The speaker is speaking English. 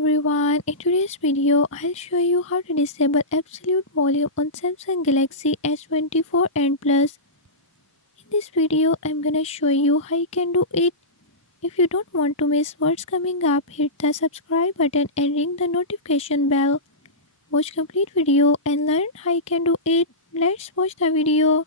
everyone, in today's video I'll show you how to disable absolute volume on Samsung Galaxy S24 and Plus. In this video I'm gonna show you how you can do it. If you don't want to miss what's coming up, hit the subscribe button and ring the notification bell. Watch complete video and learn how you can do it. Let's watch the video.